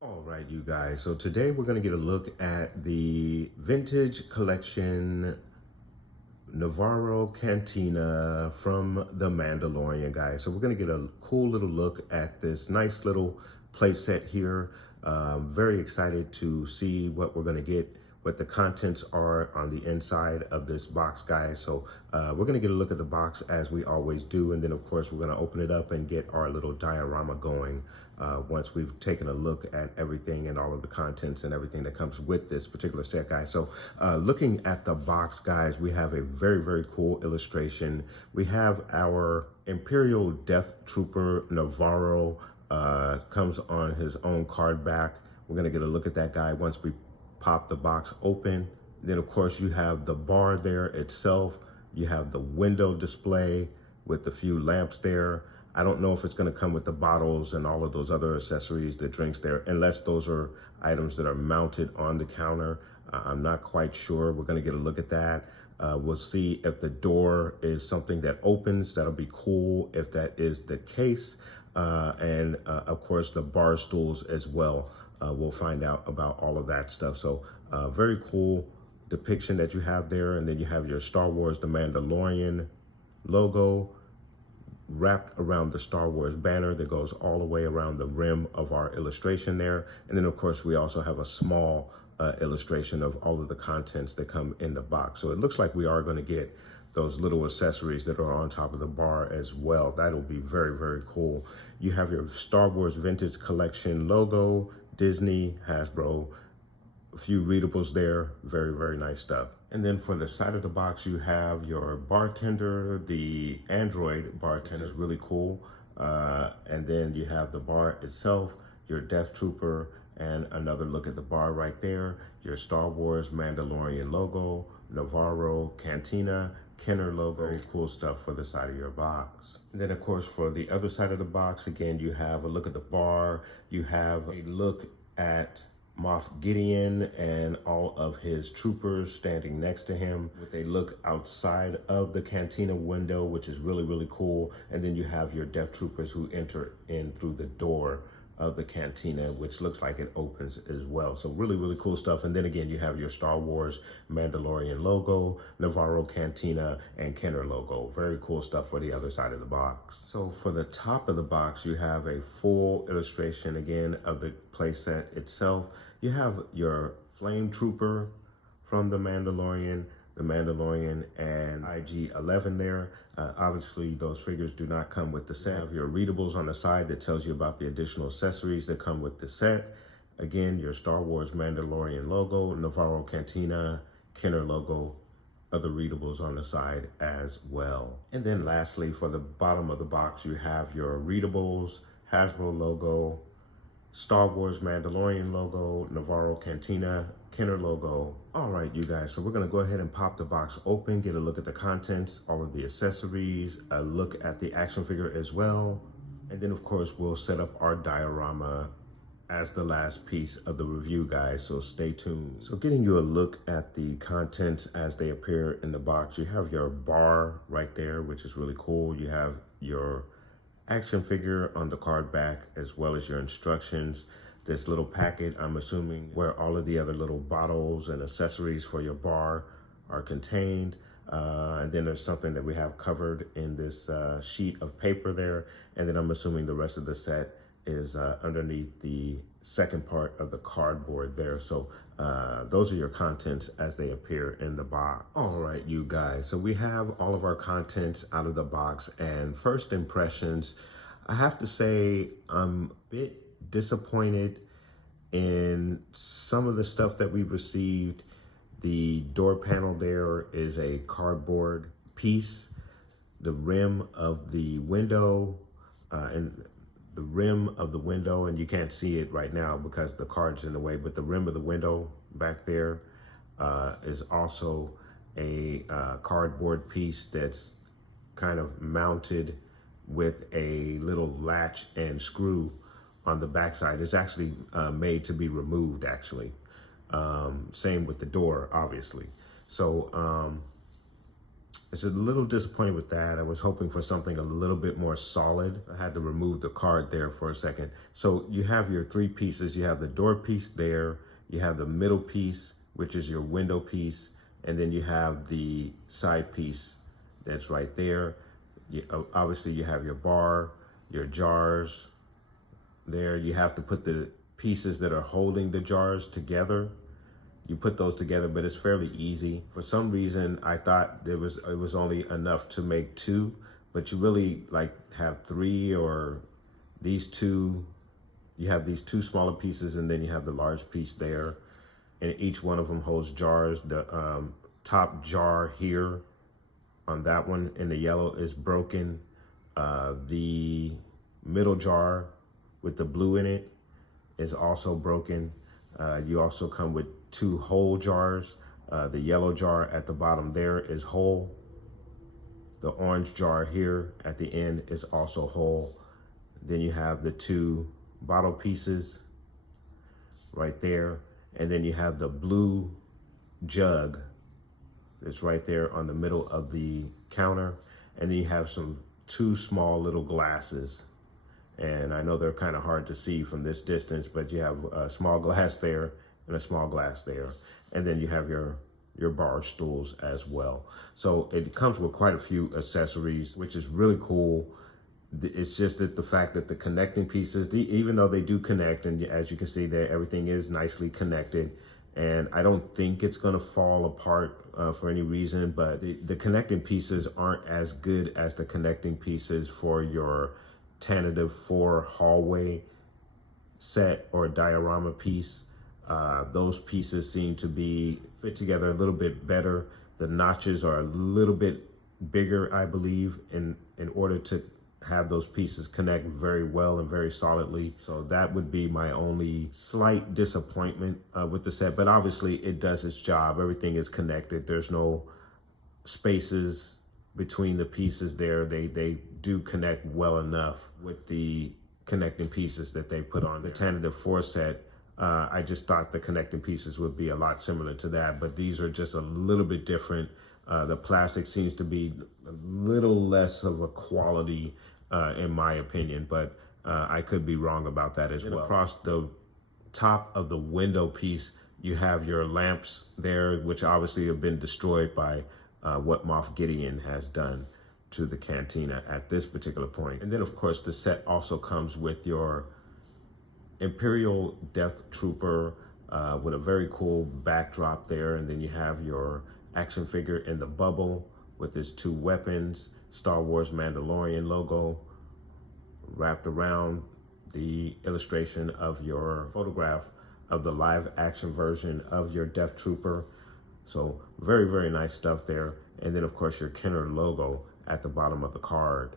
All right, you guys. So today we're going to get a look at the vintage collection Nevarro Cantina from The Mandalorian, guys. So we're going to get a cool little look at this nice little play set here. Very excited to see what we're going to get, what the contents are on the inside of this box, guys. So we're going to get a look at the box as we always do. And then, of course, we're going to open it up and get our little diorama going once we've taken a look at everything and all of the contents and everything that comes with this particular set, guys. So looking at the box, guys, we have a very, very cool illustration. We have our Imperial Death Trooper Nevarro, comes on his own card back. We're going to get a look at that guy once we pop the box open. Then, of course, you have the bar there itself. You have the window display with a few lamps there. I don't know if it's going to come with the bottles and all of those other accessories, the drinks there, unless those are items that are mounted on the counter. I'm not quite sure. We're going to get a look at that. We'll see if the door is something that opens. That'll be cool if that is the case. And of course, the bar stools as well. We'll find out about all of that stuff. So very cool depiction that you have there. And then you have your Star Wars The Mandalorian logo wrapped around the Star Wars banner that goes all the way around the rim of our illustration there. And then, of course, we also have a small illustration of all of the contents that come in the box. So it looks like we are going to get those little accessories that are on top of the bar as well. That'll be very, very cool. You have your Star Wars Vintage Collection logo, Disney, Hasbro, a few readables there. Very, very nice stuff. And then for the side of the box, you have your bartender. The Android bartender is really cool. And then you have the bar itself, your Death Trooper, and another look at the bar right there. Your Star Wars Mandalorian logo, Nevarro Cantina, Kenner logo. Very cool stuff for the side of your box. And then, of course, for the other side of the box, again, you have a look at the bar. You have a look at Moff Gideon and all of his troopers standing next to him with a look outside of the cantina window, which is really, really cool. And then you have your Death Troopers who enter in through the door of the cantina, which looks like it opens as well. So really, really cool stuff. And then again, you have your Star Wars Mandalorian logo, Nevarro Cantina, and Kenner logo. Very cool stuff for the other side of the box. So for the top of the box, you have a full illustration again of the playset itself. You have your Flame Trooper from the Mandalorian and IG-11 there. Obviously, those figures do not come with the set. You have your readables on the side that tells you about the additional accessories that come with the set. Again, your Star Wars Mandalorian logo, Nevarro Cantina, Kenner logo, other readables on the side as well. And then lastly, for the bottom of the box, you have your readables, Hasbro logo, Star Wars Mandalorian logo, Nevarro Cantina, Kenner logo. All right, you guys, so we're gonna go ahead and pop the box open, get a look at the contents, all of the accessories, a look at the action figure as well. And then, of course, we'll set up our diorama as the last piece of the review, guys, so stay tuned. So getting you a look at the contents as they appear in the box, you have your bar right there, which is really cool. You have your action figure on the card back, as well as your instructions. This little packet, I'm assuming, where all of the other little bottles and accessories for your bar are contained. And then there's something that we have covered in this sheet of paper there. And then I'm assuming the rest of the set is underneath the second part of the cardboard there. So those are your contents as they appear in the box. All right, you guys, so we have all of our contents out of the box, and first impressions, I have to say I'm a bit disappointed in some of the stuff that we received. The door panel there is a cardboard piece. The rim of the window and the rim of the window, and you can't see it right now because the card's in the way, but the rim of the window back there is also a cardboard piece that's kind of mounted with a little latch and screw on the backside. It's actually made to be removed, actually. Same with the door, obviously. So it's a little disappointed with that. I was hoping for something a little bit more solid. I had to remove the card there for a second. So you have your three pieces. You have the door piece there. You have the middle piece, which is your window piece. And then you have the side piece that's right there. Obviously, you have your bar, your jars there. You have to put the pieces that are holding the jars together. You put those together, but it's fairly easy. For some reason, I thought it was only enough to make two, but you really like have three, or these two. You have these two smaller pieces, and then you have the large piece there. And each one of them holds jars. The top jar here on that one in the yellow is broken. The middle jar with the blue in it is also broken. You also come with two whole jars. The yellow jar at the bottom there is whole. The orange jar here at the end is also whole. Then you have the two bottle pieces right there. And then you have the blue jug that's right there on the middle of the counter. And then you have two small little glasses. And I know they're kind of hard to see from this distance, but you have a small glass there and a small glass there. And then you have your bar stools as well. So it comes with quite a few accessories, which is really cool. It's just that the fact that the connecting pieces, even though they do connect, and as you can see there, everything is nicely connected. And I don't think it's gonna fall apart for any reason, but the connecting pieces aren't as good as the connecting pieces for your tentative 4 hallway set or diorama piece. Those pieces seem to be fit together a little bit better. The notches are a little bit bigger, I believe, in order to have those pieces connect very well and very solidly. So that would be my only slight disappointment with the set, but obviously it does its job. Everything is connected. There's no spaces between the pieces there. They do connect well enough with the connecting pieces that they put on the tentative 4 set. I just thought the connecting pieces would be a lot similar to that, but these are just a little bit different. The plastic seems to be a little less of a quality in my opinion, but I could be wrong about that as well. Across the top of the window piece, you have your lamps there, which obviously have been destroyed by what Moff Gideon has done to the cantina at this particular point. And then of course the set also comes with your Imperial Death Trooper with a very cool backdrop there. And then you have your action figure in the bubble with his 2 weapons, Star Wars Mandalorian logo wrapped around the illustration of your photograph of the live action version of your Death Trooper. So very, very nice stuff there. And then of course your Kenner logo at the bottom of the card.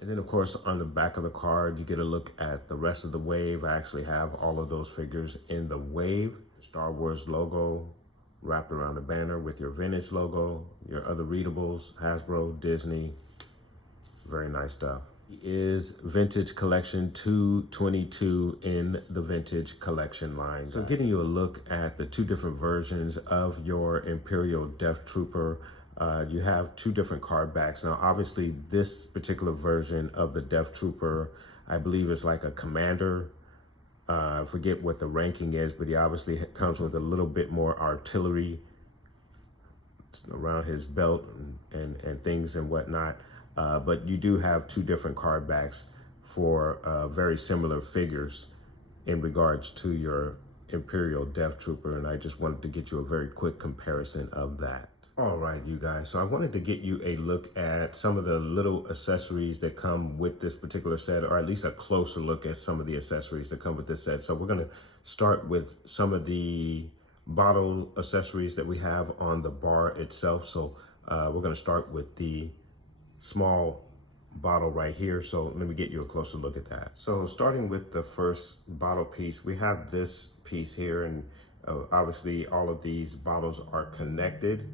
And then of course on the back of the card, you get a look at the rest of the wave. I actually have all of those figures in the wave. Star Wars logo wrapped around the banner with your vintage logo, your other readables, Hasbro, Disney, very nice stuff. Is Vintage Collection 222 in the Vintage Collection line. So getting you a look at the 2 different versions of your Imperial Death Trooper. You have 2 different card backs. Now, obviously this particular version of the Death Trooper, I believe is like a commander. I forget what the ranking is, but he obviously comes with a little bit more artillery around his belt and things and whatnot. But you do have 2 different card backs for very similar figures in regards to your Imperial Death Trooper. And I just wanted to get you a very quick comparison of that. All right, you guys. So I wanted to get you a look at some of the little accessories that come with this particular set, or at least a closer look at some of the accessories that come with this set. So we're going to start with some of the bottle accessories that we have on the bar itself. So we're going to start with the small bottle right here. So let me get you a closer look at that. So starting with the first bottle piece, we have this piece here, and obviously all of these bottles are connected,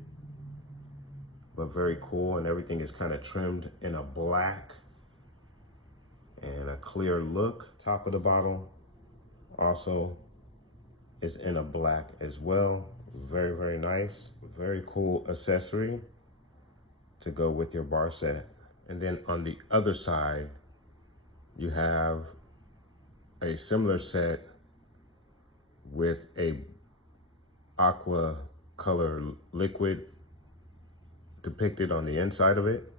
but very cool, and everything is kind of trimmed in a black and a clear look. Top of the bottle also is in a black as well. Very, very nice. Very cool accessory to go with your bar set. And then on the other side, you have a similar set with a aqua color liquid depicted on the inside of it.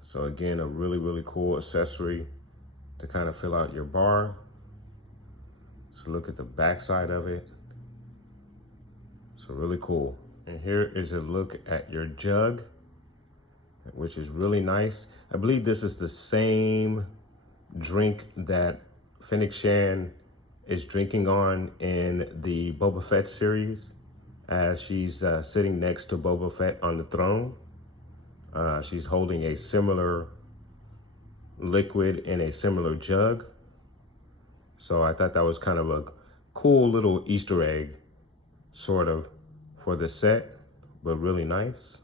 So again, a really, really cool accessory to kind of fill out your bar. So look at the back side of it. So really cool. And here is a look at your jug, which is really nice. I believe this is the same drink that Fennec Shan is drinking on in the Boba Fett series, as she's sitting next to Boba Fett on the throne. She's holding a similar liquid in a similar jug. So I thought that was kind of a cool little Easter egg, sort of, for the set, but really nice.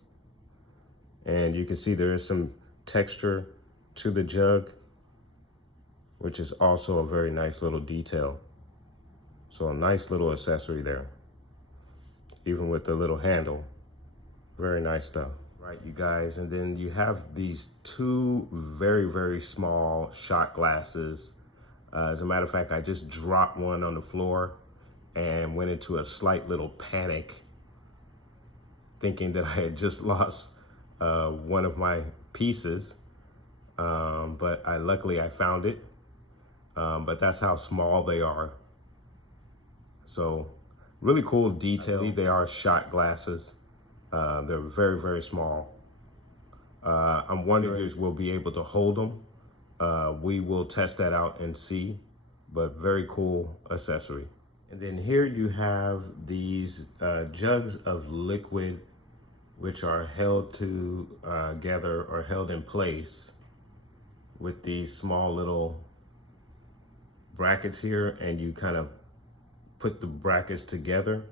And you can see there is some texture to the jug, which is also a very nice little detail. So a nice little accessory there, even with the little handle. Very nice stuff. Right, you guys, and then you have these two very, very small shot glasses. As a matter of fact, I just dropped one on the floor and went into a slight little panic, thinking that I had just lost one of my pieces, but luckily I found it. But that's how small they are. So really cool detail. They are shot glasses. They're very, very small. I'm wondering if we'll be able to hold them. We will test that out and see, but very cool accessory. And then here you have these jugs of liquid, which are held together or held in place with these small little brackets here, and you kind of put the brackets together.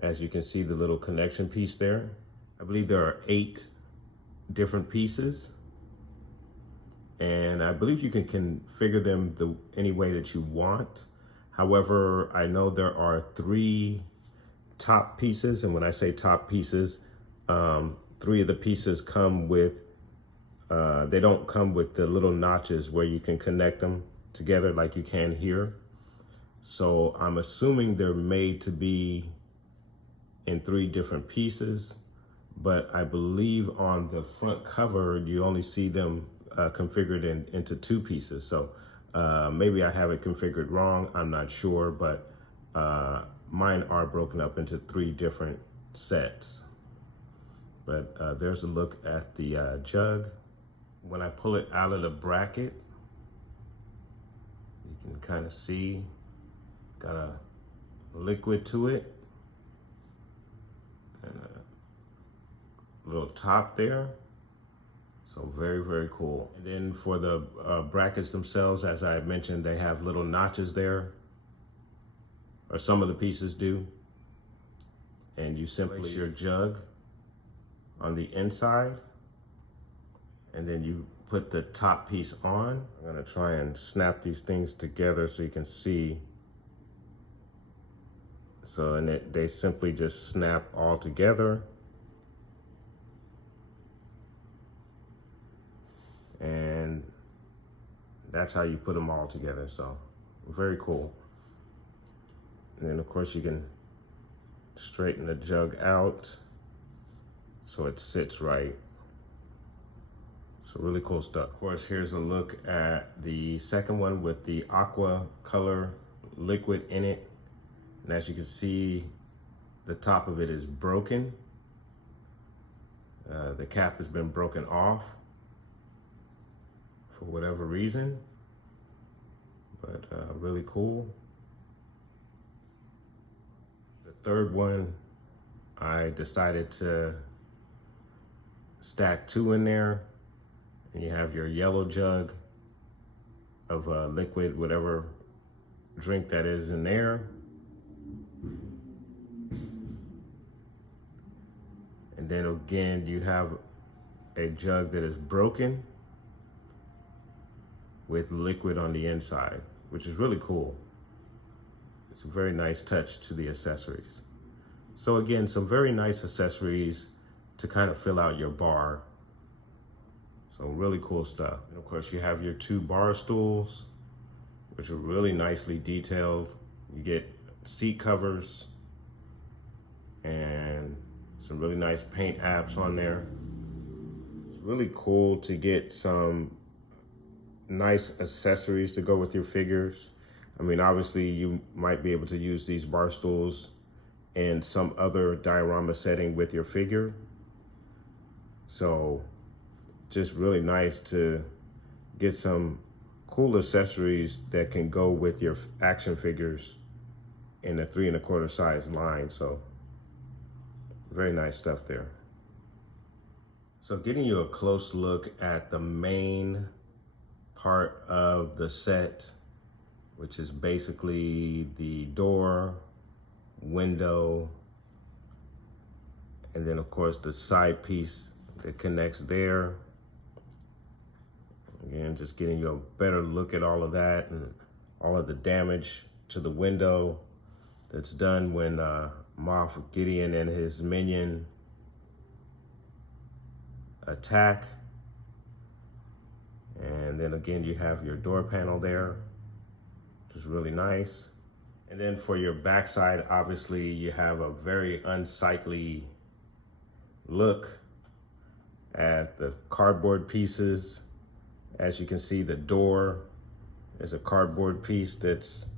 As you can see, the little connection piece there. I believe there are 8 different pieces, and I believe you can configure them any way that you want. However, I know there are 3 top pieces, and when I say top pieces, 3 of the pieces come with, they don't come with the little notches where you can connect them together like you can here. So I'm assuming they're made to be in 3 different pieces, but I believe on the front cover, you only see them configured into 2 pieces. So maybe I have it configured wrong, I'm not sure, but mine are broken up into 3 different sets. But there's a look at the jug. When I pull it out of the bracket, you can kind of see, got a liquid to it, and a little top there. So very, very cool. And then for the brackets themselves, as I mentioned, they have little notches there, or some of the pieces do. And you simply place your jug on the inside, and then you put the top piece on. I'm gonna try and snap these things together so you can see. So, and they simply just snap all together. And that's how you put them all together. So very cool. And then of course you can straighten the jug out so it sits right. So really cool stuff. Of course, here's a look at the second one with the aqua color liquid in it. And as you can see, the top of it is broken. The cap has been broken off for whatever reason, but really cool. The third one, I decided to stack 2 in there, And you have your yellow jug of liquid, whatever drink that is in there. And then again, you have a jug that is broken with liquid on the inside, which is really cool. It's a very nice touch to the accessories. So again, some very nice accessories to kind of fill out your bar. So really cool stuff. And of course you have your 2 bar stools, which are really nicely detailed. You get seat covers and some really nice paint apps on there. It's really cool to get some nice accessories to go with your figures. I mean, obviously you might be able to use these bar stools in some other diorama setting with your figure. So just really nice to get some cool accessories that can go with your action figures in a 3 1/4 size line. So very nice stuff there. So getting you a close look at the main part of the set, which is basically the door, window, and then of course the side piece that connects there. Again, just getting you a better look at all of that and all of the damage to the window that's done when Moff Gideon and his minion attack. And then again, you have your door panel there, which is really nice. And then for your backside, obviously you have a very unsightly look at the cardboard pieces. As you can see, the door is a cardboard piece that's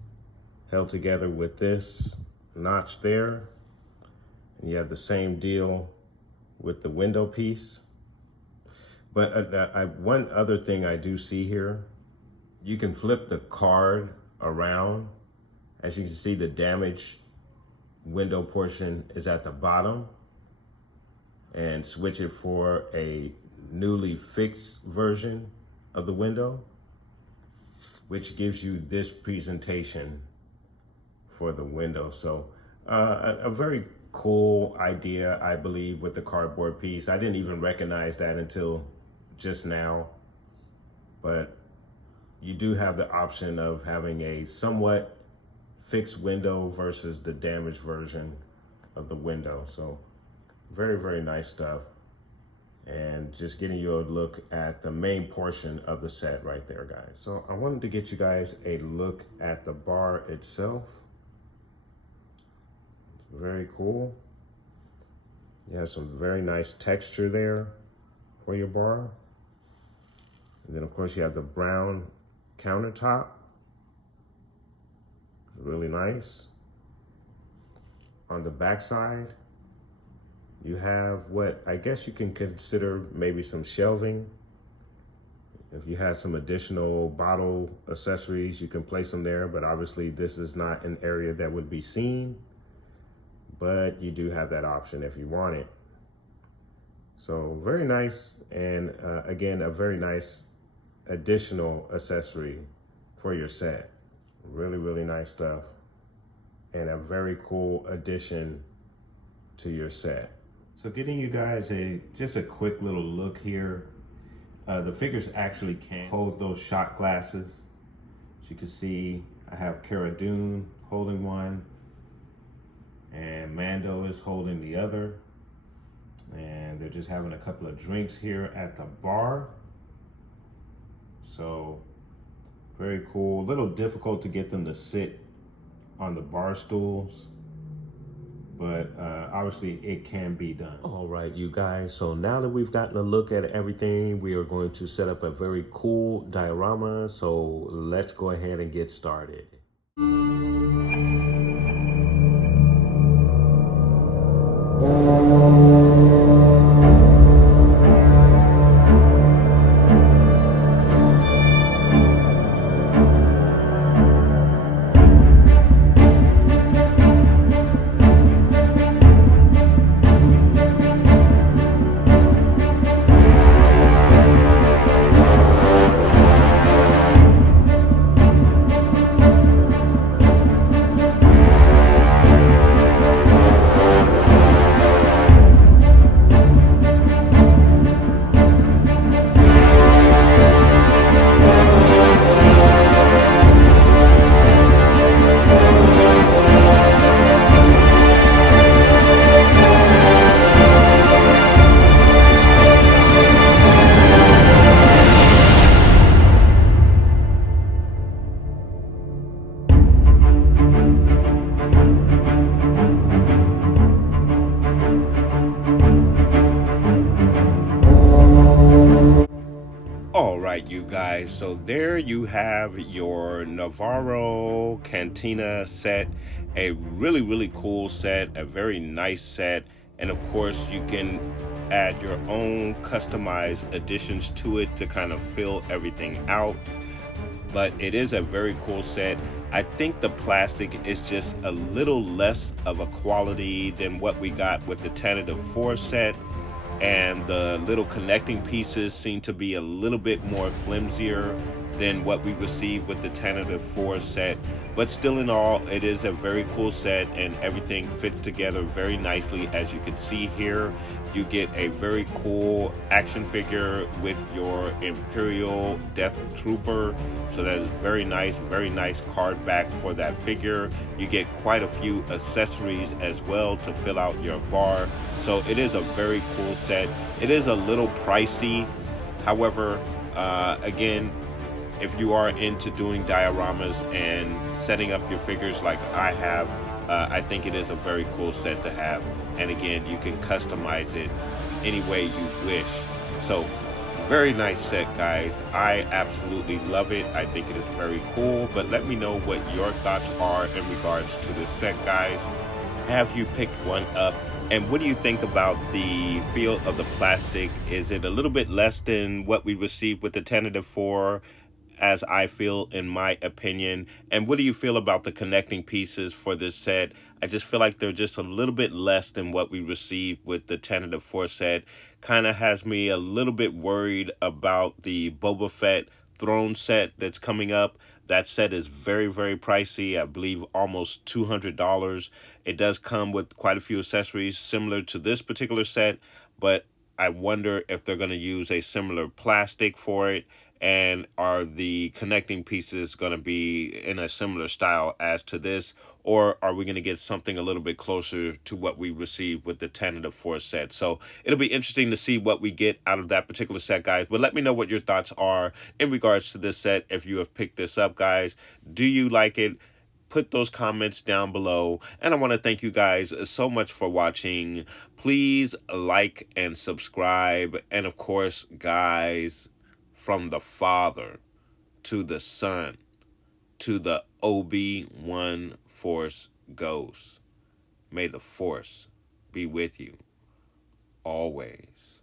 held together with this notch there. And you have the same deal with the window piece. But one other thing I do see here, you can flip the card around. As you can see, the damaged window portion is at the bottom, and switch it for a newly fixed version of the window, which gives you this presentation for the window. So a very cool idea, I believe, with the cardboard piece. I didn't even recognize that until just now, but you do have the option of having a somewhat fixed window versus the damaged version of the window. So very, very nice stuff. And just getting you a look at the main portion of the set right there, guys. So I wanted to get you guys a look at the bar itself. Very cool. You have some very nice texture there for your bar. And then of course you have the brown countertop. Really nice. On the back side, you have what I guess you can consider maybe some shelving. If you had some additional bottle accessories, you can place them there, but obviously this is not an area that would be seen, but you do have that option if you want it. So very nice, and again, a very nice additional accessory for your set. Really, really nice stuff, and a very cool addition to your set. So getting you guys just a quick little look here. The figures actually can hold those shot glasses. As you can see, I have Cara Dune holding one, and Mando is holding the other. And they're just having a couple of drinks here at the bar. So very cool. A little difficult to get them to sit on the bar stools, but obviously it can be done. All right, you guys, so now that we've gotten a look at everything, we are going to set up a very cool diorama. So let's go ahead and get started. you guys. So there you have your Nevarro Cantina set. A really, really cool set, a very nice set. And of course, you can add your own customized additions to it to kind of fill everything out. But it is a very cool set. I think the plastic is just a little less of a quality than what we got with the Tentative 4 set, and the little connecting pieces seem to be a little bit more flimsier than what we received with the Tentative 4 set. But still in all, it is a very cool set and everything fits together very nicely. As you can see here, you get a very cool action figure with your Imperial Death Trooper. So that is very nice card back for that figure. You get quite a few accessories as well to fill out your bar. So it is a very cool set. It is a little pricey. However, again, if you are into doing dioramas and setting up your figures like I have, I think it is a very cool set to have. And again, you can customize it any way you wish. So very nice set, guys. I absolutely love it. I think it is very cool. But let me know what your thoughts are in regards to this set, guys. Have you picked one up? And what do you think about the feel of the plastic? Is it a little bit less than what we received with the Tentative 4, as I feel, in my opinion? And what do you feel about the connecting pieces for this set? I just feel like they're just a little bit less than what we received with the Tentative 4 set. Kind of has me a little bit worried about the Boba Fett throne set that's coming up. That set is very, very pricey. I believe almost $200. It does come with quite a few accessories similar to this particular set, but I wonder if they're going to use a similar plastic for it, and are the connecting pieces going to be in a similar style as to this, or are we going to get something a little bit closer to what we received with the Tentative 4 set? So it'll be interesting to see what we get out of that particular set, guys. But let me know what your thoughts are in regards to this set if you have picked this up, guys. Do you like it? Put those comments down below. And I want to thank you guys so much for watching. Please like and subscribe. And of course, guys, from the Father to the Son to the Obi-Wan Force Ghost, may the Force be with you always.